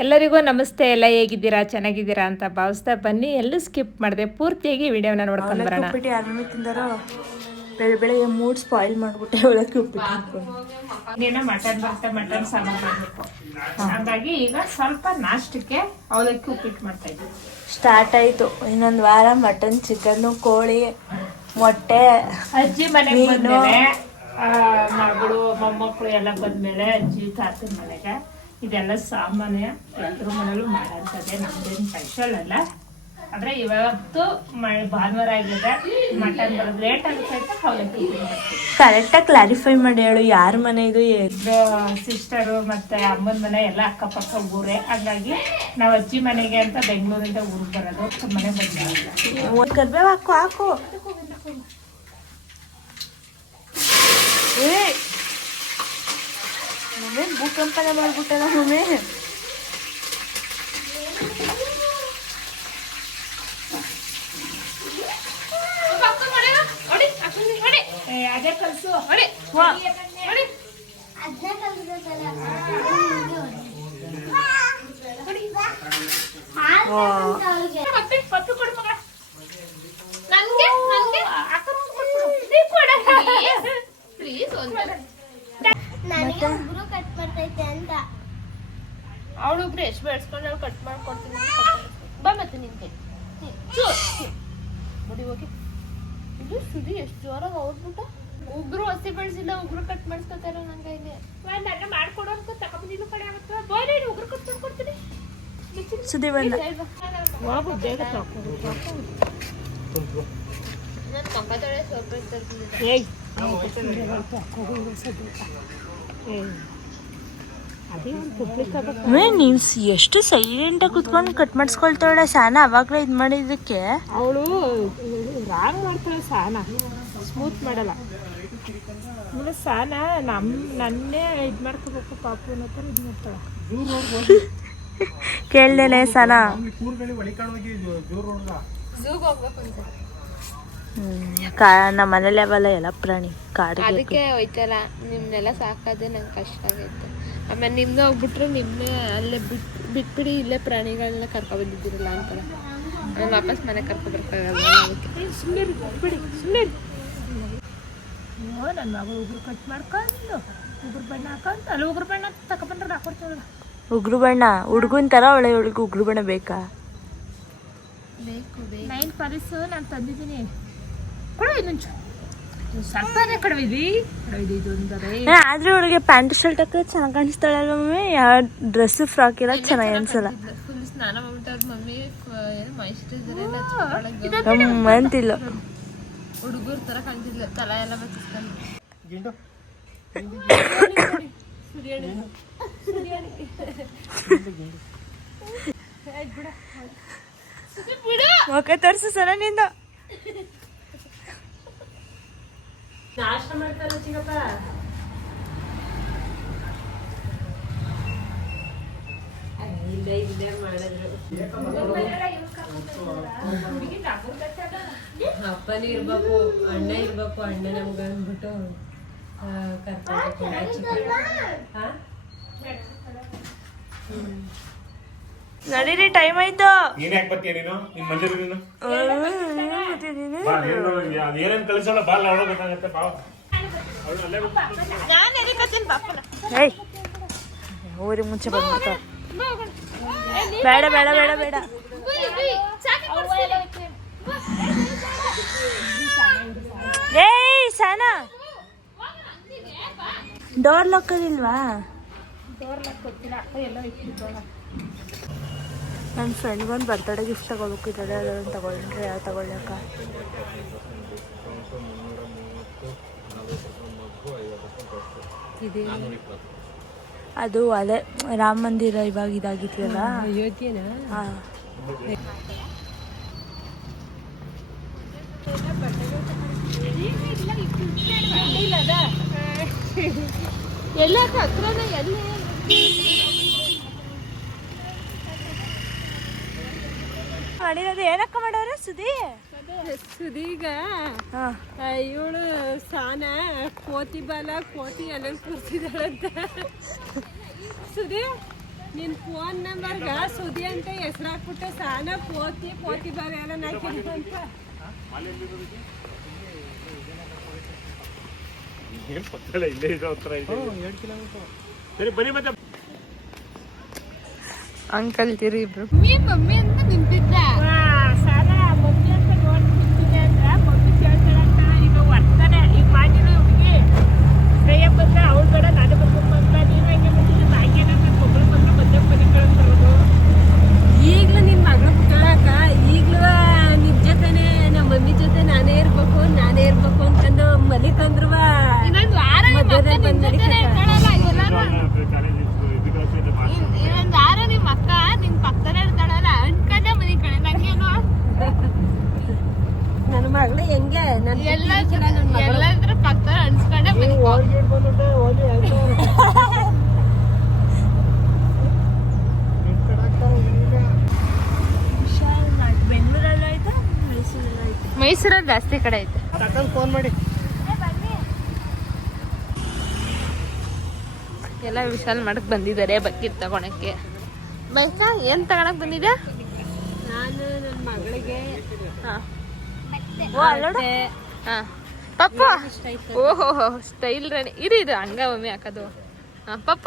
ಎಲ್ಲರಿಗೂ ನಮಸ್ತೆ. ಎಲ್ಲ ಹೇಗಿದ್ದೀರಾ, ಚೆನ್ನಾಗಿದ್ದೀರಾ ಅಂತ ಭಾವಿಸ್ತಾ ಬನ್ನಿ. ಎಲ್ಲೂ ಸ್ಕಿಪ್ ಮಾಡಿದೆ, ಪೂರ್ತಿಯಾಗಿ ವಿಡಿಯೋನ ನೋಡ್ಕೊಂಡು ಬರೋಣ. ಉಪ್ಪಿಟ್ಟು ಯಾರು ತಿಂದಾರೋ ಬೆಳಗ್ಗೆ ಮೂಡ್ ಸ್ಪಾಯಿಲ್ ಮಾಡಿಬಿಟ್ಟೆ. ಅವಲಕ್ಕಿ ಉಪ್ಪಿಟ್ಟು ಮಟನ್ ಸಾಂಬಾರು ಮಾಡಬೇಕು. ಹಾಗಾಗಿ ಈಗ ಸ್ವಲ್ಪ ನಾಷ್ಟಕ್ಕೆ ಅವಲಕ್ಕಿ ಉಪ್ಪಿಟ್ಟು ಮಾಡ್ತಾ ಇದ್ದೀವಿ. ಸ್ಟಾರ್ಟ್ ಆಯಿತು. ಇನ್ನೊಂದು ವಾರ ಮಟನ್, ಚಿಕನ್ನು, ಕೋಳಿ, ಮೊಟ್ಟೆ. ಅಜ್ಜಿ ಮನೆಗೆ ಬಂದ್ಮೇಲೆ ಮಗಳು ಮೊಮ್ಮಕ್ಕಳು ಎಲ್ಲ ಬಂದ್ಮೇಲೆ ಅಜ್ಜಿ ತಾತನ ಮನೆಗೆ ಇದೆಲ್ಲ ಸಾಮಾನ್ಯ, ಎಲ್ಲರ ಮನೇಲೂ ಮಾಡೋಂಥದ್ದೇ, ನಮ್ದೇನು ಸ್ಪೆಷಲ್ ಅಲ್ಲ. ಆದರೆ ಇವತ್ತು ಭಾನುವಾರ ಆಗಿದೆ, ಮಟನ್ ಬರೋದು ಲೇಟ್ ಆಗುತ್ತೆ ಅಂತ ಅವಲಕ್ಕಿ ಕರೆಕ್ಟಾಗಿ ಕ್ಲಾರಿಫೈ ಮಾಡಿ ಹೇಳು, ಯಾರ ಮನೆ ಇದು? ಸಿಸ್ಟರು ಮತ್ತು ಅಮ್ಮನ ಮನೆ ಎಲ್ಲ ಅಕ್ಕಪಕ್ಕ ಊರೇ. ಹಾಗಾಗಿ ನಾವು ಅಜ್ಜಿ ಮನೆಗೆ ಅಂತ ಬೆಂಗಳೂರಿಂದ ಊರಿಗೆ ಬರೋದು, ಮನೆ ಬಂದಿಲ್ಲ. ಕರ್ಬೇವು ಹಾಕು ಹಾಕು. ಮಮ್ಮಿ ಭೂಕಂಪನ ಮಾಡ್ಬಿಟ್ಟಲ್ಲ ಮಮ್ಮಿ. ಅದೇ ಕಲ್ಸು ಅವಳು ಬ್ರಷ್ ಬೆಳೆಸ್ಕೊಂಡು ಅವಳು ಕಟ್ ಮಾಡ್ಕೊಡ್ತೀನಿ. ಬಾ ಮತ್ತೆ ನಿನ್ಗೆ ನೋಡಿ ಹೋಗಿ. ಇದು ಸುದಿ ಎಷ್ಟು ಜೋರಾಗಿ ಅವ್ರಬಿಟ್ಟ. ಒಬ್ರು ಹಸಿ ಬೆಳೆಸಿಲ್ಲ, ಒಬ್ರು ಕಟ್ ಮಾಡಿಸ್ಕೊತಾರ. ನಂಗೆ ಇದೆ ನನ್ನ ಮಾಡ್ಕೊಡೋ ಅಂತ ತಗೊಂಡಿಲ್ಲ ಕಡೆ ಆಗುತ್ತೆ. ಬೋಯ್ಲಿ ಉಗ್ರು ಕಟ್ ಮಾಡ್ಕೊಡ್ತೀನಿ. ಸುದಿ ಬಂದ ಬೇಗ ನನ್ನ ಮಕ್ಕದೊಳೆ ಸ್ವಲ್ಪ ತರ್ತೀನಿ. ನೀವು ಎಷ್ಟು ಸೈಲೆಂಟಾಗಿ ಕುತ್ಕೊಂಡು ಕಟ್ ಮಾಡಿಸ್ಕೊಳ್ತಾಳೆ. ಸಾನ ಅವಾಗಲೇ ಇದು ಮಾಡಿದ್ದಕ್ಕೆ ಅವಳು ರಾಂಗ್ ಮಾಡ್ತಾಳೆ. ಸಾನ ಸ್ಮೂತ್ ಮಾಡಲ್ಲ. ಆಮೇಲೆ ಸಾನ ನನ್ನೇ ಇದು ಮಾಡ್ಕೋಬೇಕು ಪಾಪು ಅನ್ನೋ ಇದು ಮಾಡ್ತಾಳೆ. ಕೇಳ್ದೇನೆ ಸಾನ. ನಮ್ಮ ಮನೇಲಿ ಅವೆಲ್ಲ ಎಲ್ಲ ಪ್ರಾಣಿ ಕಾಡಿಗೆ. ಅದಕ್ಕೆ ಹೋಯ್ತಲ್ಲ, ನಿಮ್ನೆಲ್ಲ ಸಾಕೋದೇ ನಂಗೆ ಕಷ್ಟ ಆಗೈತೆ. ಆಮೇಲೆ ನಿಮ್ದು ಹೋಗ್ಬಿಟ್ರೆ ನಿಮ್ಮನ್ನೇ ಅಲ್ಲೇ ಬಿಟ್ಬಿಡಿ, ಇಲ್ಲೇ ಪ್ರಾಣಿಗಳನ್ನ ಕರ್ಕೊಬಂದಿದ್ದೀರಲ್ಲ ಅಂತಾರೆ. ನಾನು ವಾಪಸ್ ಮನೆ ಕರ್ಕೊಬರ್ಕಾಗಲ್ಲ. ಅದಕ್ಕೆ ಸುಮ್ಮನೆ ಬಿಡಿ, ಸುಮ್ಮನೆ ನನ್ನ ಮಗಳು ಉಗುರು ಕಟ್ ಮಾಡ್ಕೊಂಡು ಉಗುರು ಬಣ್ಣ ಹಾಕೊಂಡು ಅಲ್ಲಿ ಉಗುರು ಬಣ್ಣ ತಗೊಬಂದ್ರೆ ಹಾಕೊಡ್ತೀವಲ್ಲ. ಉಗುರು ಬಣ್ಣ ಹುಡುಗನ ಥರ ಒಳ್ಳೆ ಒಳಗೆ ಉಗುರು ಬಣ್ಣ ಬೇಕಾ? ಬೇಕು ನೈನ್ ಪಾಲಿಸು ನಾನು ತಂದಿದ್ದೀನಿ. ಕೊಡು ಇನ್ನೊಂಚು ಸ್ವಲ್ಪನೇ ಕಡಿವಿದಿ ಇದೊಂದರೆ. ಆದ್ರೆ ಅವಳಿಗೆ ಪ್ಯಾಂಟ್ ಶರ್ಟ್ ಹಾಕಿದ್ರೆ ಚೆನ್ನಾಗಿ ಕಾಣಿಸ್ತಾಳಲ್ಲ ಮಮ್ಮಿ. ಯಾವ ಡ್ರೆಸ್ ಫ್ರಾಕ್ ಎಲ್ಲ ಚೆನ್ನಾಗಿ ಅನ್ಸಲ್ಲ. ಫುಲ್ ಸ್ನಾನ ಮಾಡ್ಬಿಟ್ಟು ಅವ್ರ ಮಮ್ಮಿ ಮೈಸ್ಟಿದ್ರೆ ಅಂತಿಲ್ಲ. ಹುಡುಗರ ಥರ ಕಾಣ್ತಿದ್ಲು, ತಲೆ ಎಲ್ಲ ಬಚ್ಚಿಸ್ಕೊಂಡು. ಮುಖ ತೋರಿಸು ಸಲ ನಿಂದ. ನಾಷ್ಟ ಮಾಡ್ತಾರ ಚಿಕ್ಕಪ್ಪ. ಇಲ್ಲೇ ಮಾಡಿದ್ರು. ಅಪ್ಪನೇ ಇರ್ಬೇಕು, ಅಣ್ಣ ಇರ್ಬೇಕು. ಅಣ್ಣ ನಮ್ಗೆ ಅಂದ್ಬಿಟ್ಟು ನಡೀರಿ, ಟೈಮ್ ಆಯ್ತು. ನೀನ್ ಯಾಕೆ ಬರ್ತೀಯ? ನೀನು ನಿನ್ ಮಂದಿರ ನೀನು ಏನೇನ್ ಕಲಿಸೋಣ ಬಾಲ್ ಆಡೋಬೇಕಾಗತ್ತೆ. ಊರಿಗೆ ಮುಂಚೆ ಬಂದ್ಬಿಟ್ಟ. ಬೇಡ ಬೇಡ ಬೇಡ ಬೇಡ. ಏಯ್ ಸಾನ, ಡೋರ್ ಲಾಕರ್ ಇಲ್ವಾ? ನನ್ನ ಫ್ರೆಂಡ್ಗೊಂದು ಬರ್ತಡೇ ಗಿಫ್ಟ್ ತಗೋಬೇಕು. ಇದ್ದಾರೆ ಅದನ್ನು ತಗೊಂಡ್ರೆ ಯಾವ ತಗೊಳ್ಳಕ? ಅದು ಅದೇ ರಾಮ ಮಂದಿರ ಇವಾಗ ಇದಾಗಿತ್ತಲ್ಲ, ಅಯೋಧ್ಯೆನಾ? ಹಾಂ. ಎಲ್ಲ ಹತ್ರನೇ ಎಲ್ಲಿ ಮಾಡಿರೋದು ಏನಕ್ಕ ಮಾಡೋರು ಸುದಿ? ಸುದೀಗ ಇವಳು ಸಾನ ಕೋತಿ ಬಾಲ ಕೋತಿ ಎಲ್ಲ ಕೂರ್ಸಿದಾಳಂತ. ಸುದಿ ನಿನ್ ಫೋನ್ ನಂಬರ್ಗ ಸುದಿ ಅಂತ ಹೆಸರು ಹಾಕ್ಬಿಟ್ಟೆ ಸಾನ ಪೋತಿ ಬಾರಿ ಎಲ್ಲ ನಾಕಿದ್ದು ಅಂತ ಏನ್ ಗೊತ್ತಿಲ್ಲ, ಇಲ್ಲೇ ಇರೋ ಹತ್ರ ಇದೆ. ಸರಿ ಬನ್ನಿ ಮತ್ತೆ. ಅಂಕಲ್ ತಿರಿ ಇಬ್ರು ಮಮ್ಮಿ ಅಂತ ನಿಂತಿದ್ದ. ಸಾಲ ಮಮ್ಮಿ ಅಂತ ನೋಡಿ ನಿಂತಿದೆ ಅಂದ್ರೆ ಮಮ್ಮಿ ಕೇಳ್ತಾಳಂತ. ಈಗ ಹೊರ್ತಾನೆ ಈಗ ಮಾಡಿರೋ ಹುಡುಗಿ ಕೈಯ ಬಂದ್ರೆ ಅವ್ಳು ಬೇಡ ನಾನು ಬರ್ಬೇಕು ಅಂತ. ನೀನು ಹಂಗೆ ಬಂದಿದ್ದು ಭಾಗ್ಯನ ನನ್ನ ಮಗಳು ಬಂದ್ರೆ ಮಧ್ಯಕ್ಕೆ ಬನ್ನಿ ಕಳ್ಸೋದು. ಈಗ್ಲೂ ನಿನ್ ಮಗಳು ಬಿಟ್ಟಳಕ ಈಗ್ಲೂ ನಿಮ್ ಜೊತೆನೆ ನಮ್ಮ ಮಮ್ಮಿ ಜೊತೆ ನಾನೇ ಇರ್ಬೇಕು ಅನ್ಕೊಂಡು ಮಲಿಕಂದ್ರು ಇನ್ನೊಂದು ವಾರ ಮಧ್ಯದಲ್ಲಿ ಬಂದ್ ಇರ್ತಾಳಲ್ಲ ಎಲ್ಲರೂ. ಕಾಲೇಜ್ ಇನ್ನೊಂದು ವಾರ ನಿಮ್ಮ ಅಕ್ಕ ನಿನ್ ಪಕ್ಕದಲ್ಲೇ ಇರ್ತಾಳಲ್ಲ ಅನ್ಕೊಂಡೆ ಮನೆ ಕಡೆ ನಂಗೇನು ನನ್ನ ಮಗಳು ಹೆಂಗೆ ನನ್ ಎಲ್ಲಾದ್ರೂ ಪಕ್ಕದ ಅನ್ಸ್ಕೊಂಡೆ ಮನೆ ಬೆಂಗಳೂರಲ್ಲ ಆಯ್ತಾ ಮೈಸೂರಲ್ಲ ಆಯ್ತಾ? ಮೈಸೂರಲ್ಲಿ ಜಾಸ್ತಿ ಕಡೆ ಐತೆ. ಫೋನ್ ಮಾಡಿ. ಎಲ್ಲ ವಿಶಾಲ್ ಮಾಡಕ್ ಬಂದಿದ್ದಾರೆ ಬಕೆಟ್ ತಗೊಳಕ್ಕೆ. ಬೈಕಾ ಏನ್ ತಗೊಳಕ್ ಬಂದಿದ್ಯಾ? ನಾನು ನನ್ನ ಮಗಳಿಗೆ ಹಾ ಪಪ್ಪ. ಓಹೋ ಸ್ಟೈಲ್ ರೆಡಿ ಇದು ಹಂಗ ಒಮ್ಮೆ ಹಾಕೋದು. ಹಾ ಪಪ್ಪ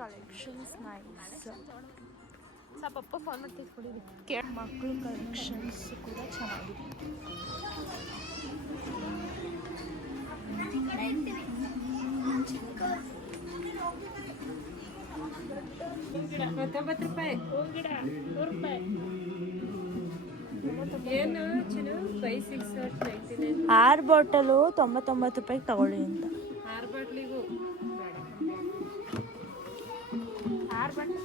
ಕಲೆಕ್ಷನ್ಸ್ ನೈಸ್. ಪಪ್ಪ ಫೋನ್ ಮಾಡ್ತಿದ್ಕೊಡಿ. ಮಕ್ಕಳು ಕಲೆಕ್ಷನ್ಸ್ ಕೂಡ ಚೆನ್ನಾಗಿದೆ. ₹19 ಹೂಗಿಡ ₹100. ಏನು ಚಿನ್ನು 5, 6, 99 6 ಬಾಟಲು ₹99 ತಗೊಳ್ಳಿ ಅಂತ. 6 ಬಾಟ್ಲಿಗೂ 6 ಬಟ್ಟೆ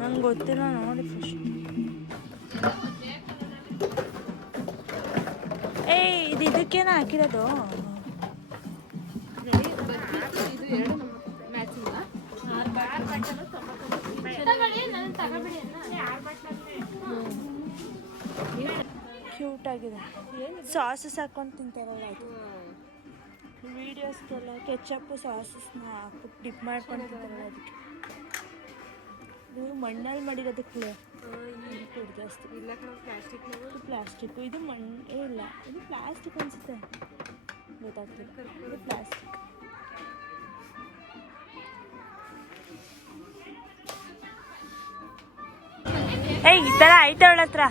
ನಂಗೆ ಗೊತ್ತಿಲ್ಲ, ನೋಡಿ ಫಸ್ಟ್. ಇದು ಇದಕ್ಕೇನ ಹಾಕಿರೋದು? ಕ್ಯೂಟ್ ಆಗಿದೆ. ಸಾಸಸ್ ಹಾಕೊಂಡು ತಿಂತಾರಲ್ಲ ಅದು. ವೀಡಿಯೋಸ್ಗೆಲ್ಲ ಕೆಚಪ್ಪು ಸಾಸಸ್ನ ಹಾಕ್ಬಿಟ್ಟು ಡಿಪ್ ಮಾಡ್ಕೊಂಡು ತಿಂತಾರಲ್ಲ ಅದಕ್ಕೆ. ಇದು ಮಣ್ಣಲ್ಲಿ ಮಾಡಿರೋದಕ್ಕೆ ಜಾಸ್ತಿ ಇಲ್ಲ ಪ್ಲಾಸ್ಟಿಕ್ ಪ್ಲಾಸ್ಟಿಕ್. ಇದು ಮಣ್ಣೇ ಇಲ್ಲ, ಇದು ಪ್ಲಾಸ್ಟಿಕ್ ಅನ್ಸುತ್ತೆ, ಗೊತ್ತಾಗ್ತಿಲ್ಲ. ಇದು ಪ್ಲಾಸ್ಟಿಕ್. ಈ ಥರ ಐತೆ ಅವಳ ಹತ್ರ.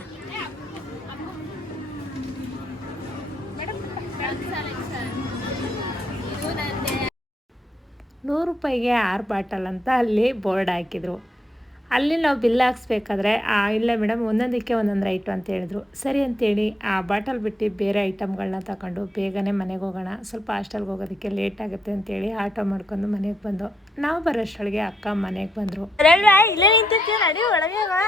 ₹100ಗೆ 6 ಬಾಟಲ್ ಅಂತ ಅಲ್ಲಿ ಬೋರ್ಡ್ ಹಾಕಿದ್ರು. ಅಲ್ಲಿ ನಾವು ಬಿಲ್ ಹಾಕ್ಸ್ಬೇಕಾದ್ರೆ ಇಲ್ಲ ಮೇಡಮ್ ಒಂದೊಂದಕ್ಕೆ ಒಂದೊಂದು ರೈಟು ಅಂತ ಹೇಳಿದ್ರು. ಸರಿ ಅಂತೇಳಿ ಆ ಬಾಟಲ್ ಬಿಟ್ಟು ಬೇರೆ ಐಟಮ್ಗಳನ್ನ ತಗೊಂಡು ಬೇಗನೆ ಮನೆಗೆ ಹೋಗೋಣ, ಸ್ವಲ್ಪ ಹಾಸ್ಟೆಲ್ಗೆ ಹೋಗೋದಕ್ಕೆ ಲೇಟ್ ಆಗುತ್ತೆ ಅಂತೇಳಿ ಆಟೋ ಮಾಡ್ಕೊಂಡು ಮನೆಗೆ ಬಂದು ನಾವು ಬರೋಷ್ಟೊಳಗೆ ಅಕ್ಕ ಮನೆಗೆ ಬಂದರು. ಇಲ್ಲೇ ನಿಂತಿರ್ತೀವಿ, ನಡಿ ಒಳಗೆ ಬಾ.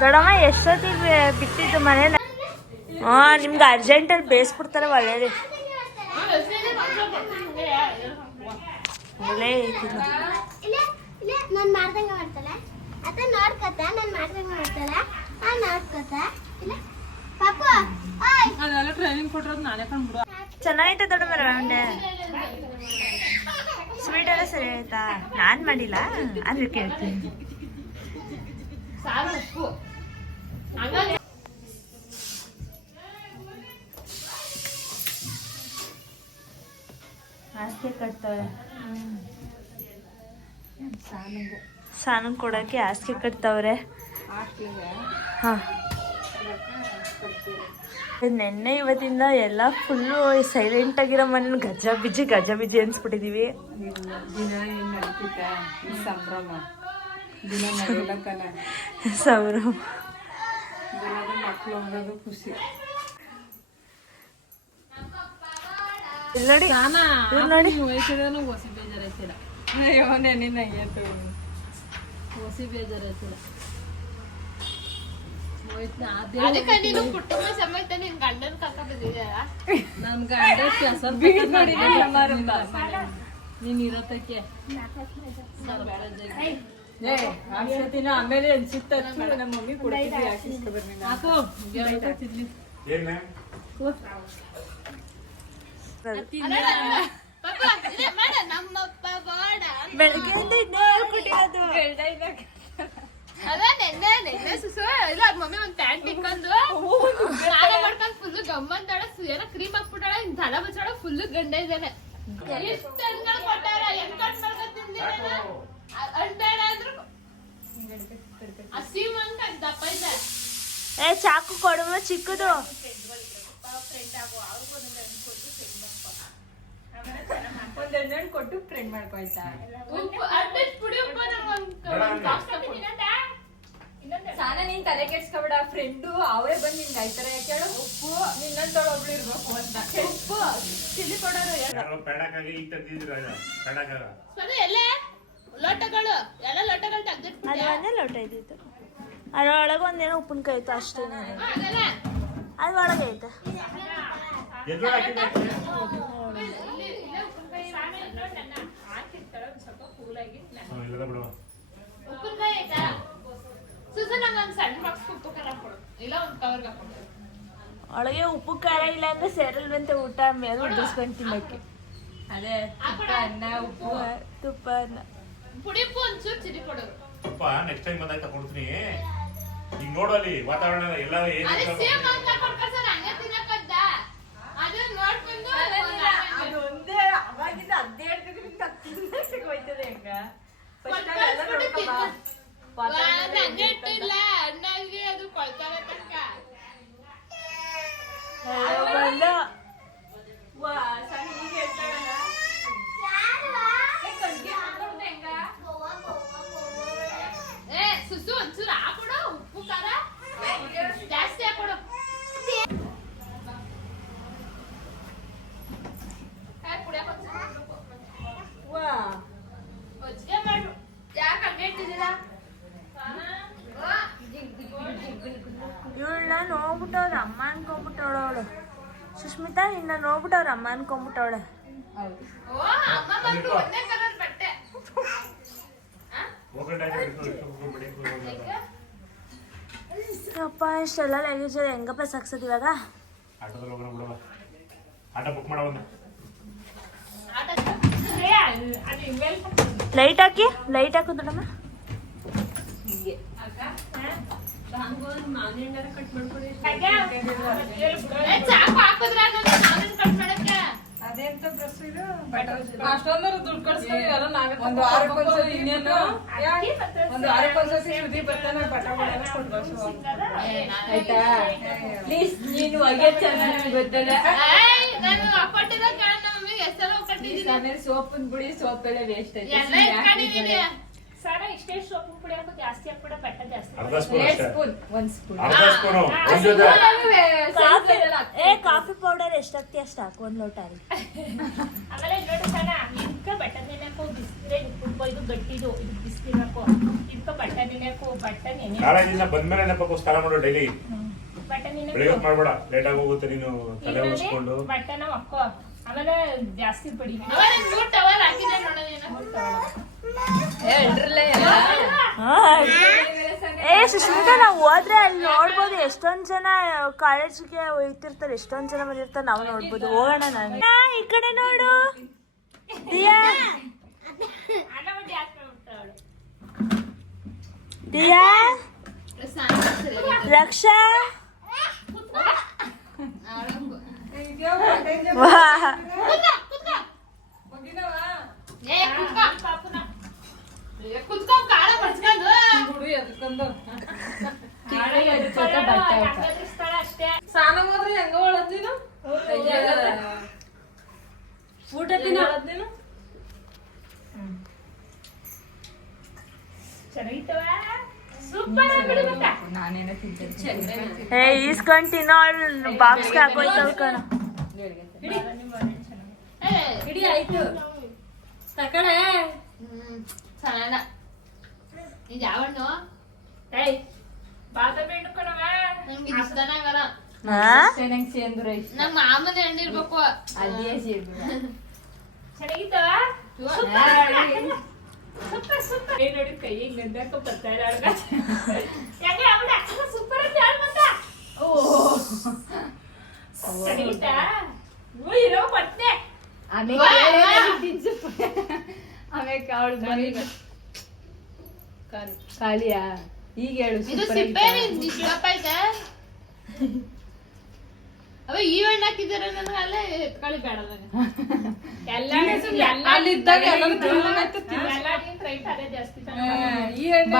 ದೊಡ್ಡಮ್ಮ ಎಷ್ಟೊತ್ತಿಗೆ ಬಿಟ್ಟಿದ್ದು ಮನೇನ? ನಿಮ್ಗೆ ಅರ್ಜೆಂಟಲ್ಲಿ ಬೇಯಿಸ್ಬಿಡ್ತಾರೆ ಒಳ್ಳೆಯದು. ಒಳ್ಳೆ ಐತಿಲ್ಲ. ನಾನು ಮಾಡ್ದಂಗೆ ಮಾಡ್ತಾಳೆ ಅತ್ತ ನೋಡ್ಕೊತ ನಾನು ಮಾಡ್ದಂಗೆ ಮಾಡ್ತಾಳೆ ನೋಡ್ಕೊತ ಇಲ್ಲ ಪಾಪು ಅದೆಲ್ಲ ಟ್ರೈನಿಂಗ್ ಕೊಟ್ಟಿರೋದು ನಾನೇ ಕಂಡ್ಬಿಡು. ಚೆನ್ನಾಗೈತೆ ದೊಡ್ಡಮ್ಮ ರೌಂಡೆ. ಸ್ವೀಟ್ ಎಲ್ಲ ಸರಿ ಆಯ್ತಾ? ನಾನು ಮಾಡಿಲ್ಲ, ಆದ್ರೆ ಕೇಳ್ತೀನಿ. ಹಾಸಿಗೆ ಕಟ್ತವೆ. ಸಾನು ಕೊಡೋಕ್ಕೆ ಹಾಸಿಗೆ ಕಟ್ತವ್ರೆ. ಹಾಂ, ನೆನ್ನೆ ಇವತ್ತಿಂದ ಎಲ್ಲ ಫುಲ್ಲು ಸೈಲೆಂಟ್ ಆಗಿರೋ ಮನೆ ಗಜ ಬಿಜಿ ಅನ್ಸ್ಬಿಟ್ಟಿದೀವಿ. ಸಂಭ್ರಮ ದಿನ ನಡೆಯಲ್ಲ ತಾನೆ, ಸಂಭ್ರಮ. ಮಕ್ಕಳು ಹೋಗೋದು ಖುಷಿ. ನೋಡಿ ನೋಡಿ ವಯಸ್ಸಿದನು ಹೊಸಿ ಬೇಜಾರೈತಿಲ್ಲ. ಅಯ್ಯೋ ನೆನ್ನೆ ನಂಗೆ ಹೊಸಿ ಬೇಜಾರೈತಿಲ್ಲ. ಅದಕ್ಕೆ ನೀನು ಕುಟುಂಬ ಸಮೇತ ನಿನ್ ಗಂಡನ ಕರ್ಕ ಬಂದಿದ್ಯಾ? ನನ್ ಗಂಡ ನೀನ್ ಇರತ್ತಕ್ಕೆ ಆಮೇಲೆ ಅನ್ಸಿತ್ತ ನಮ್ಮ ಮಮ್ಮಿ ಕೊಡ್ತಿದ್ವಿ ಹಾಕೋ ಏನ ನಮ್ಮಪ್ಪ ಗೋಡ ಬೆಳಗ್ಗೆಯಿಂದ ಇನ್ನೇ ಹೇಳ್ಕೊಟ್ಟಿರೋದು. ಅದ ನೆನ್ನೆ ಸುಸು ಇಲ್ಲ ಮಮ್ಮಿ ಒಂದ್ ಪ್ಯಾಂಟ್ ಇಕ್ಕೊಂಡು ಸ್ನಾನ ಮಾಡ್ಕೊಂಡ್ ಫುಲ್ ಗಮ್ಮಂತಾಳ ಏನೋ ಕ್ರೀಮ್ ಹಾಕ್ಬಿಟ್ಟಾಳ ಇನ್ ತಲ ಬಚ್ಚಾಳ ಫುಲ್ ಗಂಡ ಇದ್ದಾನೆ. ಎಷ್ಟು ಹಣ್ಗಳು ಕೊಟ್ಟಾರ ಹೆಂಗ್ ಕಟ್ ಮಾಡ್ಕೊಂಡ್ ತಿಂದಿರೇನ ಅಂತಾಳ ಅಂದ್ರು ಹಸಿ ಮಂಕ ದಪ್ಪ ಇದ್ದ. ಏ ಚಾಕು ಕೊಡುವ ಚಿಕ್ಕದು. ಒಂದೆರಡು ಕೊಟ್ಟು ಫ್ರೆಂಡ್ ಮಾಡ್ಕೊಳ್ತಾ ಉಪ್ಪು ಅಡ್ಡಷ್ಟು ಪುಡಿ ಉಪ್ಪು ನಂಗೊಂದ್ ಬಾಕ್ಸ್ ಸಾನ ನೀನ್ ತಲೆ ಕೆಡ್ಸ್ಕೊಬೇಡ. ಫ್ರೆಂಡು ಅವರೇ ಬಂದ್ ನಿನ್ಗೆ ಆಯ್ತಾರ ಯಾಕೆ ಉಪ್ಪು ನಿನ್ನಂತೊಳ ಒಬ್ಳು ಇರ್ಬೇಕು ಅಂತ. ಉಪ್ಪು ಚಿಲ್ಲಿ ಕೊಡೋರು ಯಾರೋ ಪೆಡಕ್ಕಾಗಿ ಈಗ ತೆಗ್ದಿದ್ರ ಪೆಡಕ್ಕಾಗ ಎಲ್ಲ ಲೋಟಗಳು ಎಲ್ಲ ಲೋಟಗಳು ಅದು ತೆಗ್ದಿಟ್ಬಿಟ್ಟೆ ಒಂದೇ ಲೋಟ ಇದ್ದಿತ್ತು. ಅದ್ರೊಳಗೆ ಒಂದೇನೋ ಉಪ್ಪಿನಕಾಯಿ ಇತ್ತು ಅಷ್ಟೇ. ಅದೆಲ್ಲ ಅದು ಒಳಗೆ ಐತೆ. ಎದ್ದು ಹಾಕಿದ್ದೆ ಇಲ್ಲದ ಬಿಡುವ ಉಪ್ಪಿನಕಾಯಿ ಆಯ್ತಾ ಸುಸ ನಂಗೊಂದ್ ಸಣ್ಣ ಬಾಕ್ಸ್ ಉಪ್ಪು ಖಾರ ಕೊಡು ಇಲ್ಲ ಒಂದ್ ಕವರ್ಗೆ ಹಾಕೊಂಡು ಒಳಗೆ ಉಪ್ಪು ಖಾರ ಇಲ್ಲ ಅಂದ್ರೆ ಸೇರಲ್ವಂತೆ ಊಟ ಮೇಲೆ ಉದ್ರಿಸ್ಕೊಂಡು ತಿನ್ನಕ್ಕೆ. ಅದೇ ಅನ್ನ ಉಪ್ಪು ತುಪ್ಪ ಅನ್ನ ಪುಡಿ ಉಪ್ಪು ಒಂಚೂರು ಚಿರಿ ಕೊಡು. ತುಪ್ಪ ನೆಕ್ಸ್ಟ್ ಟೈಮ್ ಬಂದಾಗ ತಗೊಡ್ತೀನಿ. ಈಗ ನೋಡು ಅಲ್ಲಿ ವಾತಾವರಣ ಎಲ್ಲ ಅದೇ ಸೇಮ್ ಅಂತ ಕೊಡ್ಕಳ್ಸಲ್ಲ ಹಂಗೆ ತಿನ್ನಕದ್ದ ಅದು ನೋಡ್ಕೊಂಡು ಅದು ಒಂದೇ ಅವಾಗಿಂದ 17 ದಿನದಿಂದ ತಿನ್ನಕ್ಕೆ ಹೋಯ್ತದೆ ಹೆಂಗ ಹಂಗೆ ಇಟ್ಟಿಲ್ಲ ಅಣ್ಣಾಗಿ ಅದು ಕೊಳ್ತಾರೆ ತನಕ ಬಂದ ಏ ಸುಸು ಒಂಚೂರು ಹಾಕೊಡು ಉಪ್ಪು ಖಾರ ಜಾಸ್ತಿ ಹಾಕೊಡು. ಒಜ್ಜಿಗೆ ಮಾಡು ಯಾಕೆ ಹಂಗೆ ಇಟ್ಟಿದ್ದೀರಾ? ಇವಳನ್ನ ನೋಡ್ಬಿಟ್ಟವ್ರ ಅಮ್ಮ ಅನ್ಕೊಂಡ್ಬಿಟ್ಟವಳ ಅವಳು. ಸುಷ್ಮಿತಾ ನಿನ್ನ ನೋಡ್ಬಿಟ್ಟವ್ರ ಅಮ್ಮ ಅನ್ಕೊಂಡ್ಬಿಟ್ಟವಳೆ. ಓ ಅಮ್ಮ ಬಂದು ಒಂದೇ ಕಲರ್ ಬಟ್ಟೆ ಅಪ್ಪ ಇಷ್ಟೆಲ್ಲ ಲಗೇಜ್ ಹೆಂಗಪ್ಪ ಸಾಕ್ಸೋದು ಇವಾಗ? ಆಟೋದಲ್ಲಿ ಹೋಗೋಣ ಬಿಡುವ. ಆಟೋ ಬುಕ್ ಮಾಡೋ ಲೈಟ್ ಹಾಕಿ ಲೈಟ್ ಹಾಕು ದೊಡ್ಡಮ್ಮ. ಮಾವಿನ ಕಟ್ ಮಾಡ್ಕೊಡಿ. ಚಾಕು ಹಾಕಿದ್ರ ಕಟ್ ಮಾಡಕ್ಕೆ ಅದೆಂತ ಬ್ರಷ್ ಇದು ಅಷ್ಟೊಂದರು ದುಡ್ಡು ಕಳ್ಸ್ಕೊಂಡು ಯಾರೋ ನಾವೇ ಒಂದು ವಾರಕ್ಕೊಂದ್ಸತಿ ಇನ್ನೇನು ಒಂದು ವಾರಕ್ಕೊಂದ್ಸತಿ ಸುದ್ದಿ ಬರ್ತಾನೆ ಬಟ್ಟೆ ಕೊಟ್ಟು ಆಯ್ತಾ. ಪ್ಲೀಸ್ ನೀನು ಒಗೆ ಚೆನ್ನಾಗಿ ಗೊತ್ತಲ್ಲ. ನಾನು ಕೊಟ್ಟಿರೋ ಕಾರಣ ಮಮ್ಮಿಗೆ ಎಷ್ಟೆಲ್ಲ ಕಟ್ಟಿದ್ದೀನಿ. ಆಮೇಲೆ ಸೋಪಿನ ಪುಡಿ ಸೋಪ್ ಎಲ್ಲ ವೇಸ್ಟ್ ಎಲ್ಲ ಇಟ್ಕೊಂಡಿದ್ದೀನಿ. ಸರ ಇಷ್ಟೇ ಸೊಪ್ಪು ಪುಡಿ ಹಾಕೋ ಜಾಸ್ತಿ ಹಾಕ್ಬಿಡ ಬೆಟ್ಟ ಜಾಸ್ತಿ. ಅರ್ಧ ಸ್ಪೂನ್ ಅಷ್ಟೇ. ಸ್ಪೂನ್ ಒಂದ್ ಸ್ಪೂನ್ ಕಾಫಿ ಪೌಡರ್ ಎಷ್ಟು ಹಾಕ್ತಿ ಅಷ್ಟು ಹಾಕು ಒಂದು ಲೋಟ ಅಲ್ಲಿ. ಆಮೇಲೆ ನೋಡಿ ಸಣ್ಣ ಇದಕ್ಕ ಬಟ್ಟ ನೆನೆಕೋ ಬಿಸಿದ್ರೆ ಇದು ಗಟ್ಟಿದು ಇದು ಬಿಸಿಲಿರಕೋ ಇದಕ್ಕ ಬಟ್ಟ ನೆನೆಕೋ ಬಟ್ಟ ನೆನೆ ಕಾಲೇಜಿಂದ ಬಂದ್ಮೇಲೆ ನೆನಪಕ್ಕೂ ಸ್ನಾನ ಮಾಡು ಡೈಲಿ. ಬಟ್ಟ ನೆನೆ ಬೆಳಿಗ್ಗೆ ಮಾಡ್ಬೇಡ, ಲೇಟ್ ಆಗಿ ಹೋಗುತ್ತೆ. ನೀನು ತಲೆ ಉಳಿಸ್ಕೊಂಡು ಬಟ್ಟನ ಹಾಕೋ ಆಮೇಲೆ ಜಾಸ್ತಿ ಪಡಿ. ಮೂರ್ ಟವಲ್ ಹಾಕಿದ್ರೆ ನೋಡೋದೇನ ಏ ಸುಷ್ಮಿತಾ ನಾವು ಹೋದ್ರೆ ಅಲ್ಲಿ ನೋಡ್ಬೋದು ಎಷ್ಟೊಂದ್ ಜನ ಕಾಲೇಜಿಗೆ ಹೋಯ್ತಿರ್ತಾರೆ, ಎಷ್ಟೊಂದ್ ಜನ ಬಂದಿರ್ತಾರೆ. ನಾವು ನೋಡ್ಬೋದು. ಹೋಗೋಣ. ನಾನು ಈ ಕಡೆ ನೋಡು ದಿಯಾ ದಿಯಾ ರಕ್ಷಾ ಕುತ್ಕೊ ಕಾಳ ಮಡ್ಸ್ಕೊಂಡು ಸ್ನಾನ ಹೋದ್ರೆ ಹೆಂಗ ಒಳದಿನ ಊಟ ತಿನ್ನ ನಾನೇನ ತಿಂತೇನೆ. ಏ ಈಸ್ಕೊಂಡ್ ತಿನ್ನೋ ಬಾಕ್ಸ್ಗೆ ಹಾಕೋಯ್ತವ್ ಕಣ. ಹಿಡಿ ಆಯ್ತು ತಕಡೆ. ಚೆನ್ನಾಗ ಇದು ಯಾವಣ್ಣು ಬಾದಾಮಿ ಹಣ್ಣು ಕಣವ. ನಮ್ಗೆ ಇದು ಇಷ್ಟನೇ ಆಗಲ್ಲ. ಹಾ ನಂಗೆ ಸೇಂದ್ರ ಇಷ್ಟ. ನಮ್ಮ ಮಾಮೂಲಿ ಹಣ್ಣು ಇರ್ಬೇಕು. ಅದೇ ಸೇಂದ್ರ. ಚೆನ್ನಾಗಿತ್ತವ? ಸೂಪರ್. ಏನ್ ನೋಡಿ ಕೈ ಹಿಂಗ್ ನೆಂದಾಕ ಬರ್ತಾ ಇಲ್ಲ ಅಡ್ಗ. ಹೆಂಗೆ ಅವ್ಳ ಸೂಪರ್ ಅಂತ ಹೇಳ್ ಮತ್ತ. ಓ ಚೆನ್ನಾಗಿತ್ತಾ? ಇರೋ ಪಟ್ನೆ. ಆಮೇಲೆ ಅವಳು ಬರೀ ಖಾಲಿಯಾ ಈಗ ಹೇಳು. ಇದು ಸಿಪ್ಪೆ ದಪ್ಪ ಐತೆ. ಅವ ಈ ಹಣ್ಣು ಹಾಕಿದಾರೆ ನನಗೆ ಅಲ್ಲೇ ಎತ್ಕೊಳ್ಳಿ ಬೇಡ ಅಲ್ಲಿದ್ದಾಗ ರೈಟ್ ಅದೇ ಜಾಸ್ತಿ ಈ ಹಣ್ಣು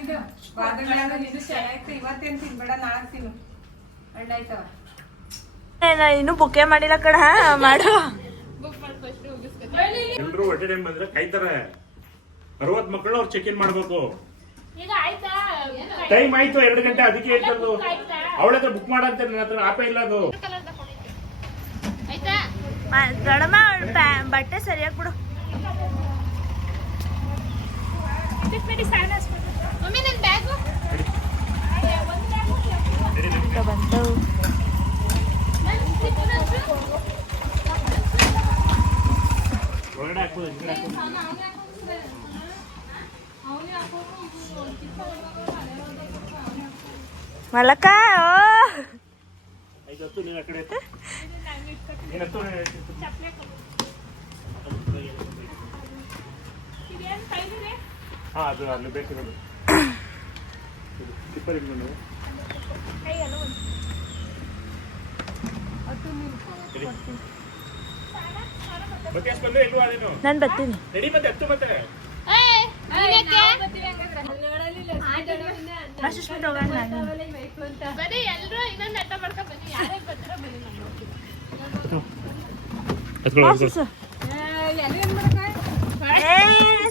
ಇದು ಬಾದಾಮಿ ಇದು ಚೆನ್ನಾಗಿತ್ತು. ಇವತ್ತೇನು ತಿನ್ಬೇಡ, ನಾಳೆ ತಿನ್ನು. ಹಣ್ಣಾಯ್ತವ. ಇನ್ನು ಬುಕ್ಕೆ ಮಾಡಿಲ್ಲ ಕಣ ಮಾಡು. ಎಲ್ರು ಒಟ್ಟೆ ಟೈಮ್ ಬಂದ್ರೆ ಕಾಯ್ತಾರೆ. 60 ಮಕ್ಕಳು ಅವ್ರು ಚೆಕ್ ಇನ್ ಮಾಡ್ಬೇಕು. ಈಗ ಆಯ್ತಾ? ಟೈಮ್ ಆಯ್ತು 2 ಗಂಟೆ. ಅದಕ್ಕೆ ಹೇಳ್ತದ್ದು ಅವಳ ಹತ್ರ ಬುಕ್ ಮಾಡಂತ. ನನ್ನ ಹತ್ರ ಆಪೇ ಇಲ್ಲ ಅದು. ಆಯ್ತಾ? ದೊಡಮ್ಮ ಬಟ್ಟೆ ಸರಿಯಾಗಿ ಬಿಡು. ಮಮ್ಮಿ ನನ್ನ ಬ್ಯಾಗು ಬಂತು. ಒಳಗಡೆ ಹಾಕ್ಬೋದು, ಹಿಂಗಡೆ ಹಾಕ್ಬೋದು. ಮಲಕ ಐದತ್ತು ನೀನು ಆ ಕಡೆ ಎತ್ತು. ನೀನತ್ತು ಹಾ ಅದು ಅಲ್ಲಿ ಬೇಕಿರೋದು ಟಿಪ್ಪರ್ ಇಟ್ಕೊಂಡು ಮತ್ತೆ ಎಷ್ಟು ಬಂದ್ರೆ ಇಲ್ವಾ ಅದೇನು ನಾನು ಬರ್ತೀನಿ. ರೆಡಿ ಮತ್ತೆ ಎತ್ತು ಮತ್ತೆ ಸುಷ್ಮಿತ್ ಹೋಗೋಣ ನಾನು. ಬರೀ ಎಲ್ರು ಇನ್ನೊಂದು ಅಟ್ಟ ಮಾಡ್ಕೊಂಡ್ ಬನ್ನಿ. ಯಾರೇ ಬರ್ತಾರೋ ಬನ್ನಿ ನಾನು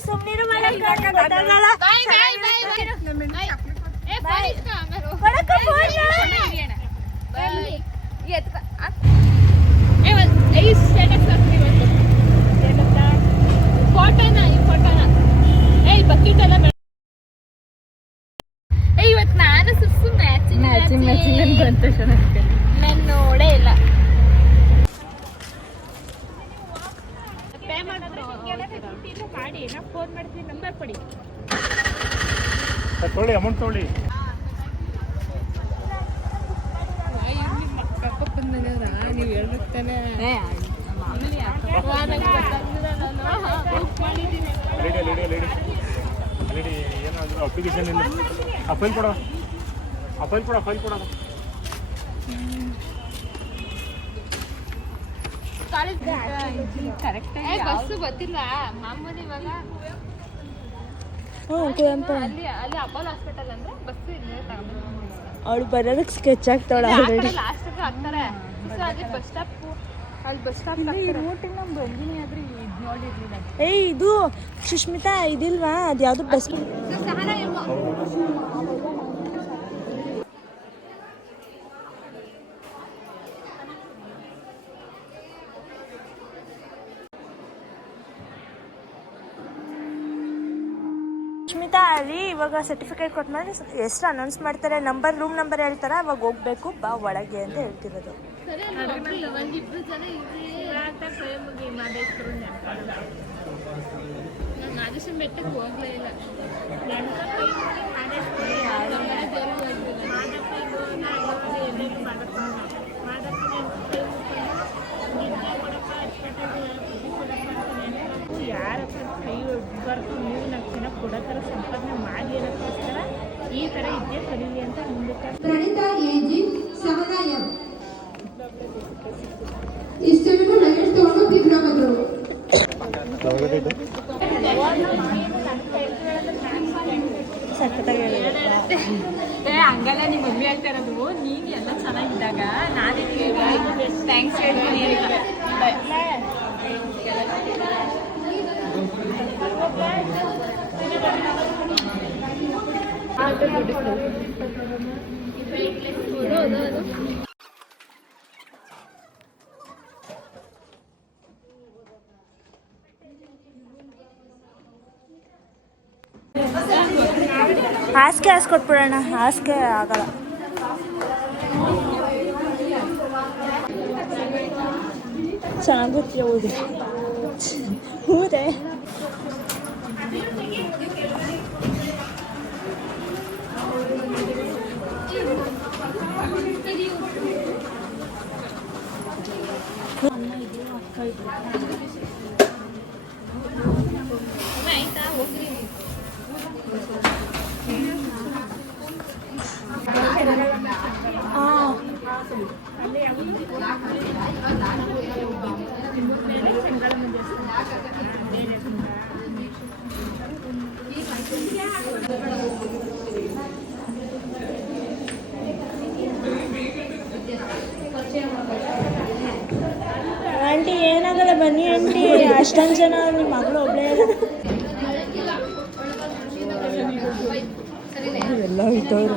ಸುಮ್ಮನಿರು ಮಾಡಕ್ಕ ಗೊತ್ತಾಗಲ್ಲ. ಬಾಯ್ ಬಾಯ್ ಬಾಯ್ ಏ ಬಾಯ್ ಇಸ್ಕೊ ಆಮೇಲೆ ಬಾಯ್ ಎತ್ಕ ಏ ಒಂದು 5 ಸ್ಟೇಟಸ್ ಹಾಕ್ತೀವಿ. ಒಂದು ಫೋಟೋನ ಈ ಫೋಟೋನ ಏ ಬಕೆಟ್ ಎಲ್ಲ ಏ ಇವತ್ತು ನಾನು ಸುಸ್ಸು ಮ್ಯಾಚಿಂಗ್ ಬಂತ ನಾನು ನೋಡೇ ಇಲ್ಲ. ಪೇ ಮಾಡಿದ್ರೆ ಮಾಡಿ ನಾ ಫೋನ್ ಮಾಡ್ತೀನಿ. ನಂಬರ್ ಕೊಡಿ. ತೊಗೊಳ್ಳಿ, ಅಮೌಂಟ್ ತೊಗೊಳ್ಳಿ. ನೀವು ಹೇಳ್ತಾನೆ ರೆಡಿ ಏನಾದ್ರು ಅಪ್ಲಿಕೇಶನ್ ಇಲ್ಲ. ಆ ಫೈಲ್ ಕೊಡ. ಬಸ್ಸು ಗೊತ್ತಿಲ್ಲ ಮಾಮೂಲಿ ಇವಾಗ ಅಲ್ಲಿ ಅಪೋಲೋ ಹಾಸ್ಪಿಟಲ್ ಅಂದ್ರೆ ಬಸ್ಸು ಇಲ್ಲೇ ತಗೊಂಡು ಅವಳು ಬರೋದಕ್ಕೆ ಸ್ಕೆಚ್ ಆಗ್ತಾಳ ಆಲ್ರೆಡಿ. ಲಾಸ್ಟ್ ಹಾಕ್ತಾರೆ. ಸೊ ಅಲ್ಲಿ ಬಸ್ ಸ್ಟಾಪ್ ಬಂದಿನಿ ಆದ್ರೆ ಇದು ನೋಡಿರ್ಲಿಲ್ಲ. ಏಯ್ ಇದು ಸುಷ್ಮಿತಾ ಇದಿಲ್ವಾ ಅದು ಯಾವ್ದು ಬಸ್. ಸುಷ್ಮಿತಾ ಅಲ್ಲಿ ಇವಾಗ ಸರ್ಟಿಫಿಕೇಟ್ ಕೊಟ್ಮೇಲೆ ಎಷ್ಟು ಅನೌನ್ಸ್ ಮಾಡ್ತಾರೆ, ರೂಮ್ ನಂಬರ್ ಹೇಳ್ತಾರೆ, ಅವಾಗ ಹೋಗ್ಬೇಕು ಬಾ ಒಳಗೆ ಅಂತ ಹೇಳ್ತಿರೋದು. ಒಂದಿಬ್ರು ಜನ ನಾನು ಮಾದೇಶ್ವರ ಬೆಟ್ಟಕ್ಕೆ ಹೋಗ್ಲೇ ಇಲ್ಲ. ಯಾರ ಕೈ ಬರ್ತು ನೀವು ನಾಲ್ಕು ಜನ ಕೊಡೋ ಥರ ಸಂಪಾದನೆ ಮಾಡಿ ಅನ್ನೋಕ್ಕೋಸ್ಕರ ಈ ಥರ ಇದ್ದೇ ಕಲೀಲಿ ಅಂತ ಮುಂದಕ್ಕೆ ಪ್ರಣೀತಾ ಎಜಿ ಸಹನಾಯ ಇಷ್ಟೆಲ್ಲರೂ ಲಗೇಜ್ ತಗೊಂಡು ಬಿಗ್ನ ಬಂದರು. ಹಂಗಲ್ಲ ನಿಮ್ಮ ಮಮ್ಮಿ ಹೇಳ್ತಾ ಇರೋದು. ನೀನು ಎಲ್ಲ ಚೆನ್ನಾಗಿದ್ದಾಗ ನಾನೇ ಥ್ಯಾಂಕ್ಸ್ ಹೇಳ್ತೀನಿ ಅಂತ. ಹಾಸಿಗೆ ಹಾಸ್ಕೊಟ್ಬಿಡೋಣ, ಹಾಸಿಗೆ ಆಗಲ್ಲ. ಚೆನ್ನಾಗುತ್ತೆ ಹೌದು ಹೌದೇ. ಆಂಟಿ ಏನಾಗಲ್ಲ ಬನ್ನಿ ಆಂಟಿ, ಅಷ್ಟೊಂದು ಜನ ನಿಮ್ಮ ಮಗಳು ಒಬ್ಬಳೇ ಎಲ್ಲ ಇದ್ದವರು.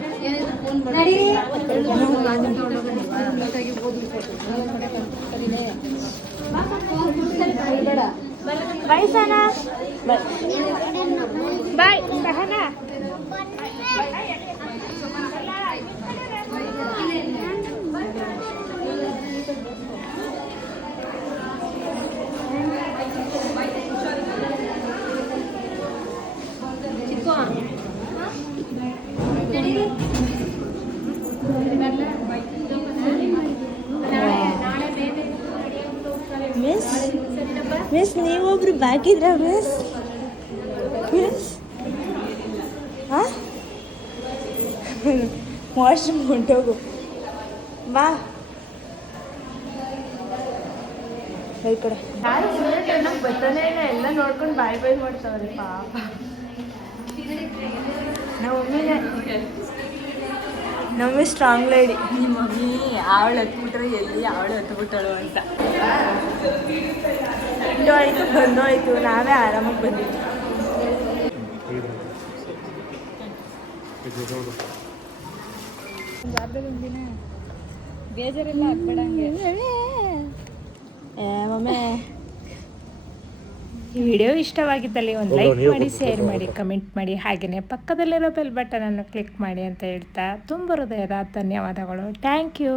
Bye Sana, bye Sahana. Miss ನೀವೊಬ್ರು ಬಾಕಿದ್ರ ಮಿಸ್? ಮಿಸ್ ಹಾಂ ವಾಶ್ರೂಮ್ ಹೊಂಟೋಗು ಬಾ. ಈ ಕಡೆ ಯಾರು ಬರ್ತಾನೆ ಇಲ್ಲ, ಎಲ್ಲ ನೋಡ್ಕೊಂಡು ಬಾಯ್ ಬಾಯ್ ಮಾಡ್ತಾವ್ರಿ ಪಾಪ. ನಮ್ಮಿ ಸ್ಟ್ರಾಂಗ್ ಲೇಡಿ. ನಿಮ್ಮ ಮಮ್ಮಿ ಅವಳು ಹತ್ಬಿಟ್ರೆ ಎಲ್ಲಿ ಅವಳು ಹತ್ಬಿಟ್ಟಳು ಅಂತ. ಇಂಟು ಆಯಿತು ಬಂದೋಯ್ತು, ನಾವೇ ಆರಾಮಾಗಿ ಬಂದಿದ್ವಿ. ಬೇಜಾರಿಲ್ಲ ಆಗ್ಬೇಡಂಗೆ. ಮಮ್ಮಿ ಈ ವಿಡಿಯೋ ಇಷ್ಟವಾಗಿದ್ದಲ್ಲಿ ಒಂದು ಲೈಕ್ ಮಾಡಿ, ಶೇರ್ ಮಾಡಿ, ಕಮೆಂಟ್ ಮಾಡಿ, ಹಾಗೆಯೇ ಪಕ್ಕದಲ್ಲಿರೋ ಬೆಲ್ ಬಟನನ್ನು ಕ್ಲಿಕ್ ಮಾಡಿ ಅಂತ ಹೇಳ್ತಾ ತುಂಬ ಹೃದಯದ ಧನ್ಯವಾದಗಳು. Thank you.